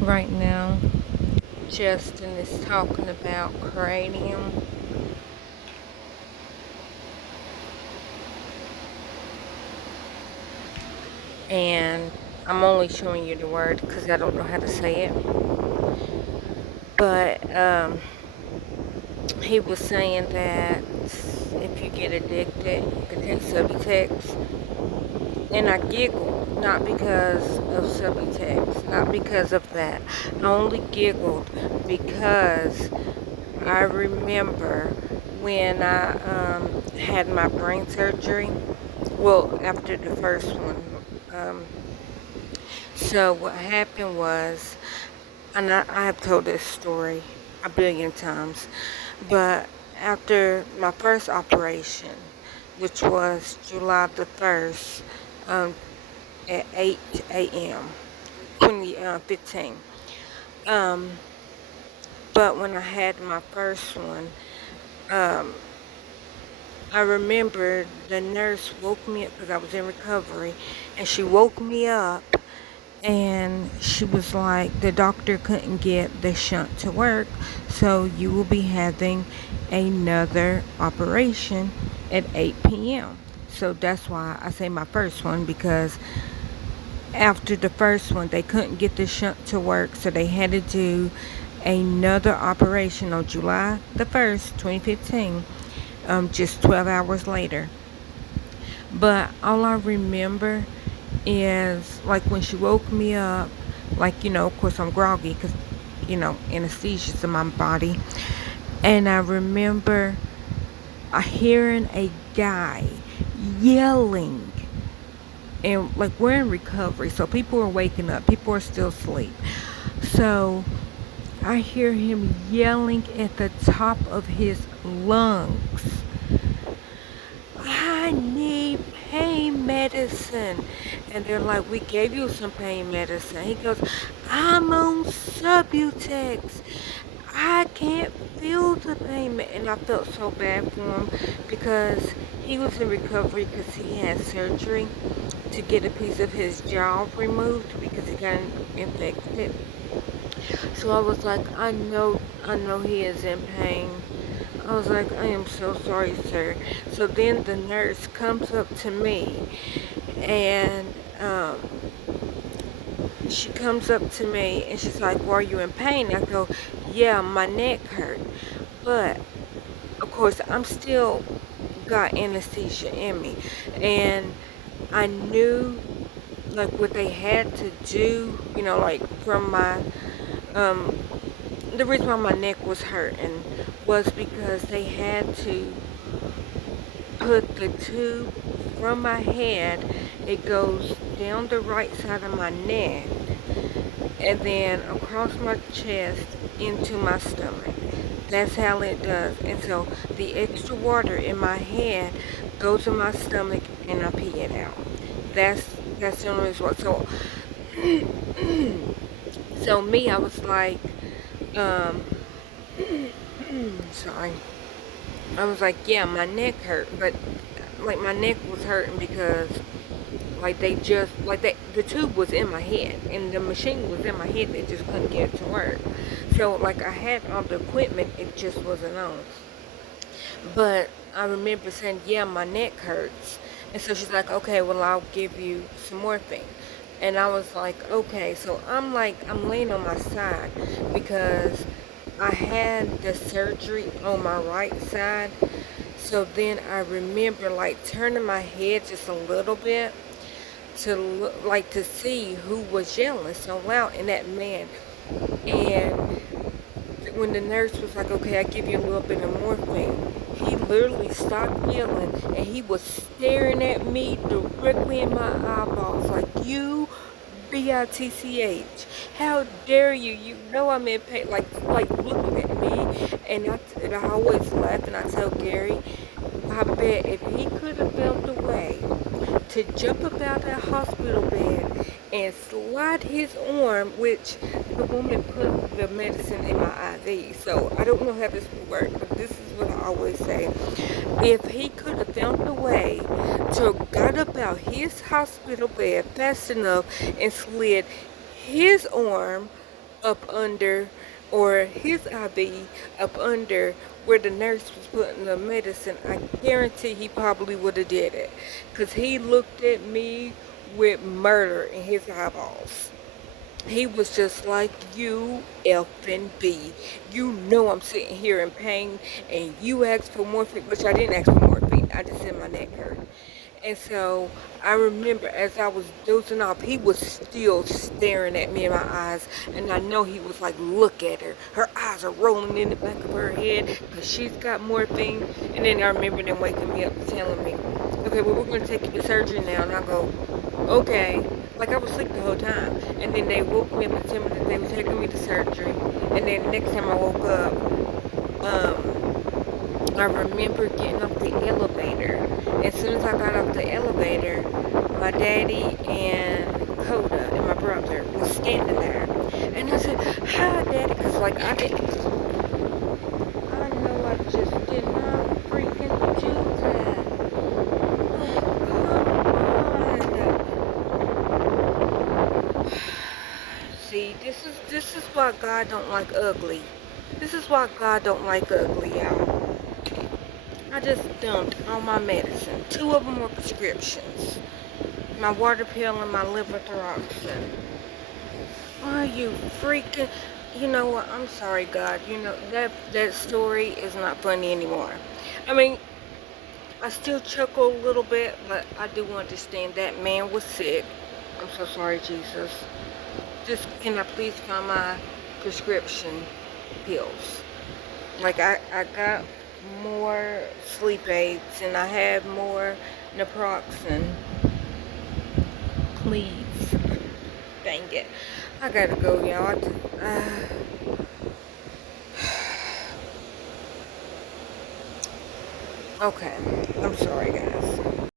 right now. Justin is talking about cranium, and I'm only showing you the word because I don't know how to say it. But he was saying that if you get addicted, you can take Subutex. And I giggled, not because of Subutex, not because of that. I only giggled because I remember when I had my brain surgery. Well, after the first one. Um, so what happened was, and I have told this story a billion times, but after my first operation, which was July the 1st, um, at 8 a.m. 2015. Um, but when I had my first one, um, I remember the nurse woke me up because I was in recovery, and she woke me up and she was like, the doctor couldn't get the shunt to work, so you will be having another operation at 8 p.m. So that's why I say my first one, because after the first one, they couldn't get the shunt to work, so they had to do another operation on July the 1st, 2015, just 12 hours later. But all I remember is, like, when she woke me up, like, of course I'm groggy because, anesthesia's in my body. And I remember hearing a guy yelling, and like, we're in recovery, so people are waking up, people are still asleep. So I hear him yelling at the top of his lungs, I need pain medicine. And they're like, we gave you some pain medicine. He goes, I'm on Subutex. I can't feel the pain. And I felt so bad for him because he was in recovery because he had surgery to get a piece of his jaw removed because he got infected. So I was like, I know he is in pain. I was like, I am so sorry, sir. So then the nurse comes up to me, and she comes up to me and she's like, well, are you in pain? I go, yeah, my neck hurt. But of course, I'm still got anesthesia in me. And I knew, like, what they had to do, like, from my, um, the reason why my neck was hurting was because they had to put the tube from my head. It goes down the right side of my neck and then across my chest into my stomach. That's how it does. And so the extra water in my head goes in my stomach and I pee it out. That's that's the only reason. So so me, I was like, um, sorry. I was like, yeah, my neck hurt, but like my neck was hurting because like the tube was in my head and the machine was in my head. They just couldn't get it to work. So like I had all the equipment, it just wasn't on. But I remember saying, yeah, my neck hurts. And so she's like, okay, well, I'll give you some morphine. And I was like, okay. So I'm laying on my side because I had the surgery on my right side. So then I remember like turning my head just a little bit to look, like, to see who was yelling so loud, and that man. And when the nurse was like, okay, I give you a little bit of morphine, he literally stopped yelling and he was staring at me directly in my eyeballs like, you bitch, how dare you, you know I'm in pain, like looking at me. And I always laugh and I tell Gary, I bet if he could have found a way to jump up out that hospital bed and slide his arm, which the woman put the medicine in my IV. So I don't know how this would work, but this is what I always say. If he could have found a way to got up out his hospital bed fast enough and slid his arm up under, or his IV up under where the nurse was putting the medicine, I guarantee he probably would have did it. Because he looked at me with murder in his eyeballs. He was just like, you effing B. You know I'm sitting here in pain, and you asked for morphine, which I didn't ask for morphine. I just said my neck hurt. And so I remember as I was dozing off, he was still staring at me in my eyes. And I know he was like, look at her. Her eyes are rolling in the back of her head because she's got morphine. And then I remember them waking me up and telling me, okay, well, we're going to take you to surgery now. And I go, okay. Like I was asleep the whole time. And then they woke me up and told me that they were taking me to surgery. And then the next time I woke up, I remember getting off the elevator. As soon as I got off the elevator, my daddy and Coda and my brother was standing there. And I said, hi, Daddy, because like I know I just did not freaking do that. See, this is why God don't like ugly. This is why God don't like ugly, y'all. I just dumped all my medicine. 2 of them were prescriptions. My water pill and my levothyroxine. Are you freaking... You know what? I'm sorry, God. You know, that story is not funny anymore. I mean, I still chuckle a little bit, but I do understand that man was sick. I'm so sorry, Jesus. Just, can I please find my prescription pills? Like, I got more sleep aids and I have more naproxen. Please. Dang it. I gotta go, y'all. Okay. I'm sorry, guys.